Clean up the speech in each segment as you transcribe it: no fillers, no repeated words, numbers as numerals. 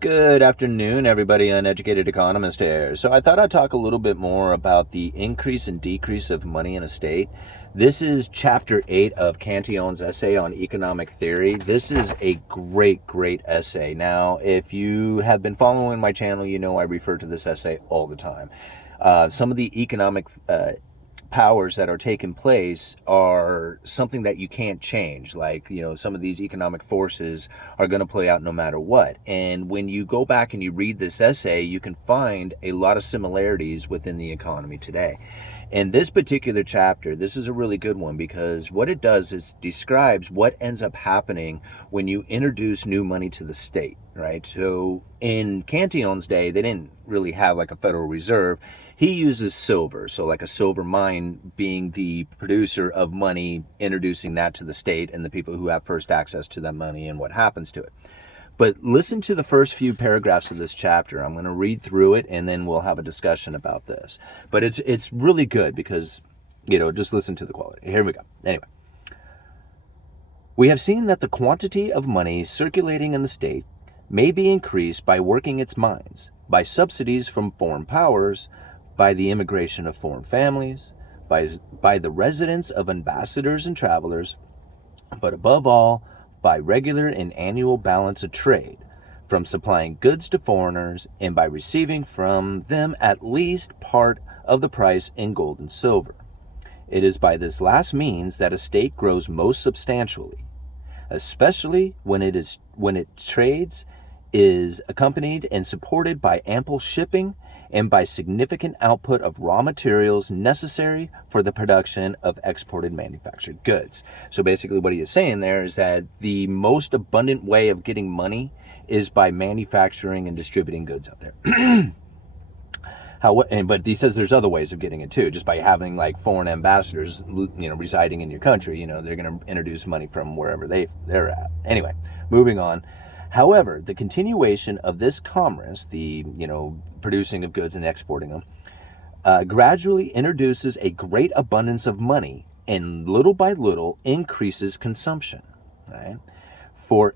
Good afternoon, everybody. Uneducated Economist here. So I thought I'd talk a little bit more about the increase and decrease of money in a state. This is chapter 8 of Cantillon's essay on economic theory. This is a great essay. Now, if you have been following my channel, you know I refer to this essay all the time. Some of the economic powers that are taking place are something that you can't change. Like, some of these economic forces are going to play out no matter what. And when you go back and you read this essay, you can find a lot of similarities within the economy today. In this particular chapter, this is a really good one because what it does is describes what ends up happening when you introduce new money to the state, right? So in Cantillon's day, they didn't really have like a Federal Reserve. He uses silver, so like a silver mine being the producer of money, introducing that to the state and the people who have first access to that money and what happens to it. But listen to the first few paragraphs of this chapter. I'm going to read through it and then we'll have a discussion about this. But it's really good because, just listen to the quality. Here we go. Anyway. We have seen that the quantity of money circulating in the state may be increased by working its mines, by subsidies from foreign powers, by the immigration of foreign families, by the residence of ambassadors and travelers, but above all, by regular and annual balance of trade, from supplying goods to foreigners, and by receiving from them at least part of the price in gold and silver. It is by this last means that a state grows most substantially, especially when its trades is accompanied and supported by ample shipping and by significant output of raw materials necessary for the production of exported manufactured goods. So basically what he is saying there is that the most abundant way of getting money is by manufacturing and distributing goods out there. But he says there's other ways of getting it too, just by having like foreign ambassadors, residing in your country. They're going to introduce money from wherever they're at. Anyway, moving on. However, the continuation of this commerce, the producing of goods and exporting them, gradually introduces a great abundance of money and little by little increases consumption. Right? For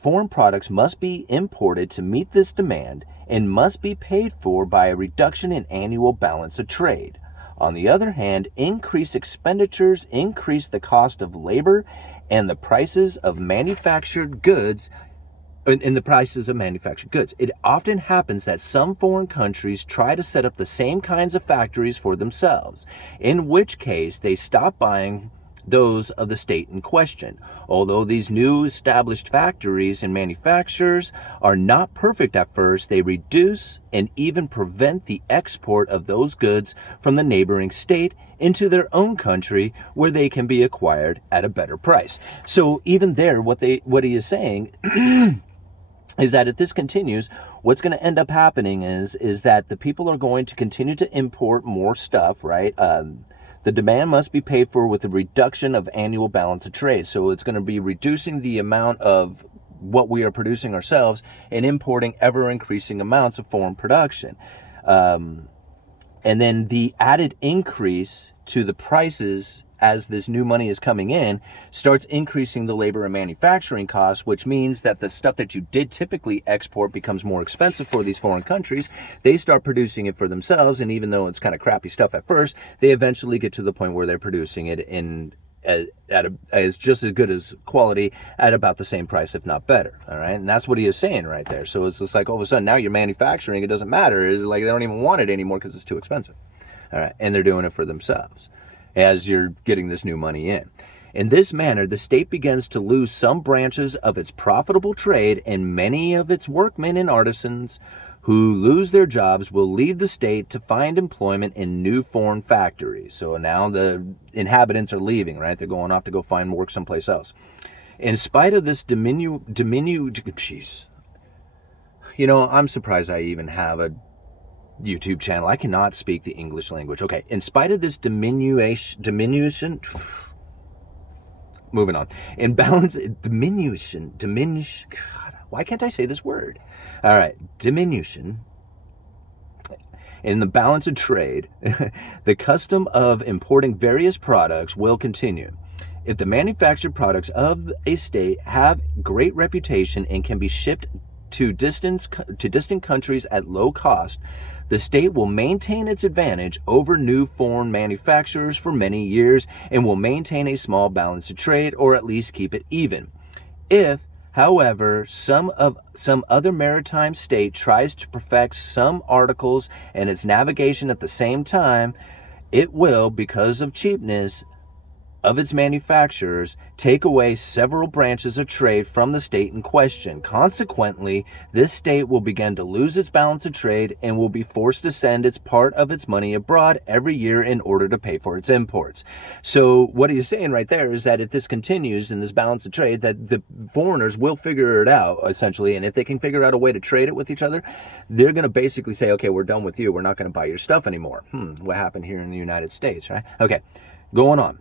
foreign products must be imported to meet this demand and must be paid for by a reduction in annual balance of trade. On the other hand, increased expenditures increase the cost of labor and the prices of manufactured goods. In the prices of manufactured goods. It often happens that some foreign countries try to set up the same kinds of factories for themselves, in which case they stop buying those of the state in question. Although these new established factories and manufacturers are not perfect at first, they reduce and even prevent the export of those goods from the neighboring state into their own country where they can be acquired at a better price. So even there, what he is saying is that if this continues, what's going to end up happening is that the people are going to continue to import more stuff, right? The demand must be paid for with a reduction of annual balance of trade. So it's going to be reducing the amount of what we are producing ourselves and importing ever increasing amounts of foreign production. And then the added increase to the prices as this new money is coming in starts increasing the labor and manufacturing costs, which means that the stuff that you did typically export becomes more expensive for these foreign countries. They start producing it for themselves, and even though it's kind of crappy stuff at first, they eventually get to the point where they're producing it as just as good as quality at about the same price, if not better. All right, and that's what he is saying right there. So it's just like all of a sudden now you're manufacturing, it doesn't matter. It's like they don't even want it anymore because it's too expensive. All right, and they're doing it for themselves as you're getting this new money in. In this manner, the state begins to lose some branches of its profitable trade, and many of its workmen and artisans who lose their jobs will leave the state to find employment in new foreign factories. So now the inhabitants are leaving, right? They're going off to go find work someplace else. In spite of this jeez. I'm surprised I even have a YouTube channel. I cannot speak the English language. Okay, in spite of this diminution, moving on. God, why can't I say this word? All right, diminution in the balance of trade, the custom of importing various products will continue. If the manufactured products of a state have great reputation and can be shipped to distant countries at low cost, the state will maintain its advantage over new foreign manufacturers for many years and will maintain a small balance of trade, or at least keep it even. If, however, some other maritime state tries to perfect some articles and its navigation at the same time, it will, because of cheapness of its manufacturers, take away several branches of trade from the state in question. Consequently, this state will begin to lose its balance of trade and will be forced to send its part of its money abroad every year in order to pay for its imports. So what he's saying right there is that if this continues in this balance of trade, that the foreigners will figure it out, essentially, and if they can figure out a way to trade it with each other, they're going to basically say, okay, we're done with you. We're not going to buy your stuff anymore. What happened here in the United States, right? Okay, going on.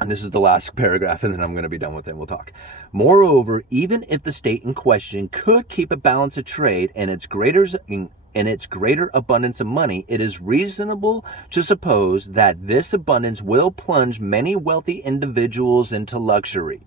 And this is the last paragraph, and then I'm going to be done with it. We'll talk. Moreover, even if the state in question could keep a balance of trade and its greater abundance of money, it is reasonable to suppose that this abundance will plunge many wealthy individuals into luxury.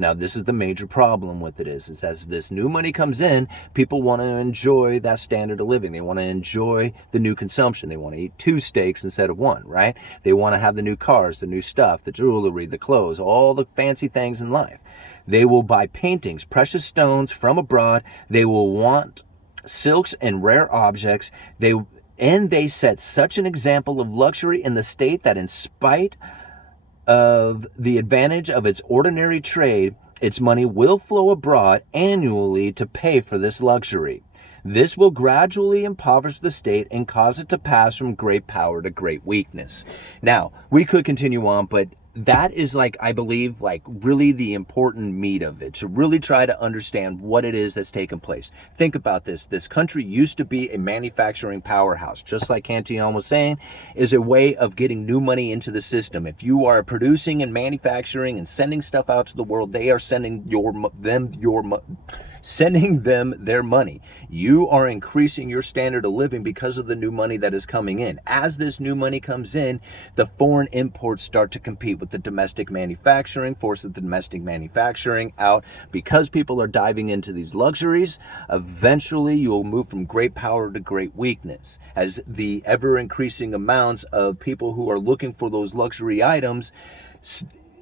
Now, this is the major problem with it is as this new money comes in, people want to enjoy that standard of living. They want to enjoy the new consumption. They want to eat 2 steaks instead of 1, right? They want to have the new cars, the new stuff, the jewelry, the clothes, all the fancy things in life. They will buy paintings, precious stones from abroad. They will want silks and rare objects. They set such an example of luxury in the state that in spite of the advantage of its ordinary trade, its money will flow abroad annually to pay for this luxury. This will gradually impoverish the state and cause it to pass from great power to great weakness. Now, we could continue on, but that is I believe, really the important meat of it, to really try to understand what it is that's taken place. Think about this. This country used to be a manufacturing powerhouse, just like Cantillon was saying, is a way of getting new money into the system. If you are producing and manufacturing and sending stuff out to the world, they are sending them their money. You are increasing your standard of living because of the new money that is coming in. As this new money comes in, the foreign imports start to compete with the domestic manufacturing, forces the domestic manufacturing out. Because people are diving into these luxuries, eventually you will move from great power to great weakness, as the ever increasing amounts of people who are looking for those luxury items.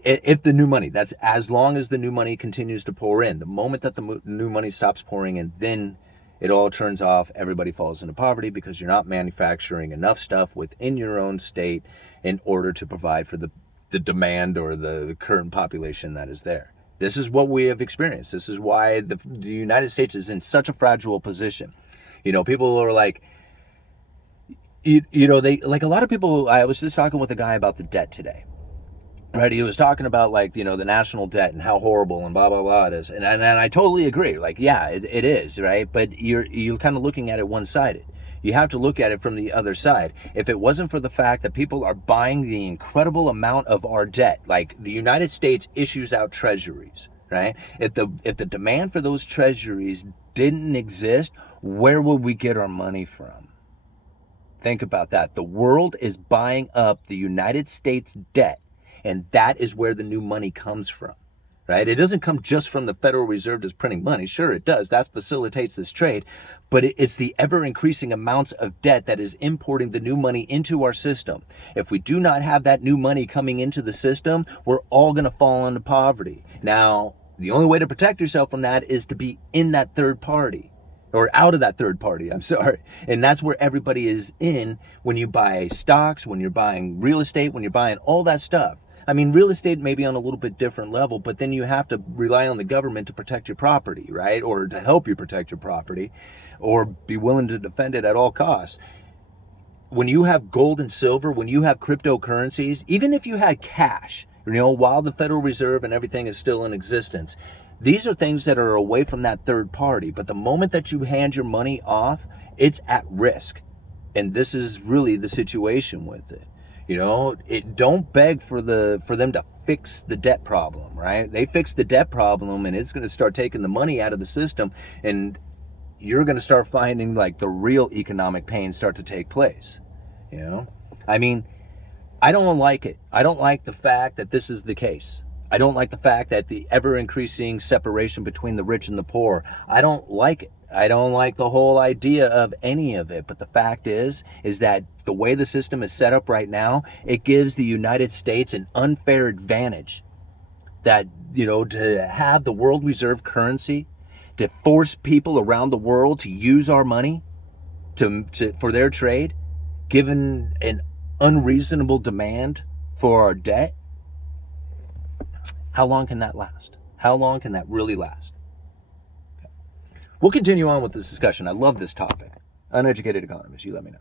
If the new money, that's as long as the new money continues to pour in. The moment that the new money stops pouring in, then it all turns off. Everybody falls into poverty because you're not manufacturing enough stuff within your own state in order to provide for the demand or the current population that is there. This is what we have experienced. This is why the United States is in such a fragile position. People are like, they like a lot of people. I was just talking with a guy about the debt today. Right, he was talking about the national debt and how horrible and blah blah blah it is, and I totally agree. Yeah, it is, right? But you're kind of looking at it one-sided. You have to look at it from the other side. If it wasn't for the fact that people are buying the incredible amount of our debt, the United States issues out treasuries, right? If the demand for those treasuries didn't exist, where would we get our money from? Think about that. The world is buying up the United States debt. And that is where the new money comes from, right? It doesn't come just from the Federal Reserve just printing money. Sure, it does. That facilitates this trade. But it's the ever-increasing amounts of debt that is importing the new money into our system. If we do not have that new money coming into the system, we're all going to fall into poverty. Now, the only way to protect yourself from that is to be in that third party. Or out of that third party, I'm sorry. And that's where everybody is in when you buy stocks, when you're buying real estate, when you're buying all that stuff. I mean, real estate may be on a little bit different level, but then you have to rely on the government to protect your property, right? Or to help you protect your property, or be willing to defend it at all costs. When you have gold and silver, when you have cryptocurrencies, even if you had cash, while the Federal Reserve and everything is still in existence, these are things that are away from that third party. But the moment that you hand your money off, it's at risk. And this is really the situation with it. Don't beg for them to fix the debt problem, right? They fix the debt problem and it's going to start taking the money out of the system, and you're going to start finding the real economic pain start to take place. I mean, I don't like it. I don't like the fact that this is the case. I don't like the fact that the ever increasing separation between the rich and the poor. I don't like it. I don't like the whole idea of any of it, but the fact is that the way the system is set up right now, it gives the United States an unfair advantage. That, to have the world reserve currency, to force people around the world to use our money for their trade, given an unreasonable demand for our debt, how long can that last? How long can that really last? We'll continue on with this discussion. I love this topic. Uneducated economist, you let me know.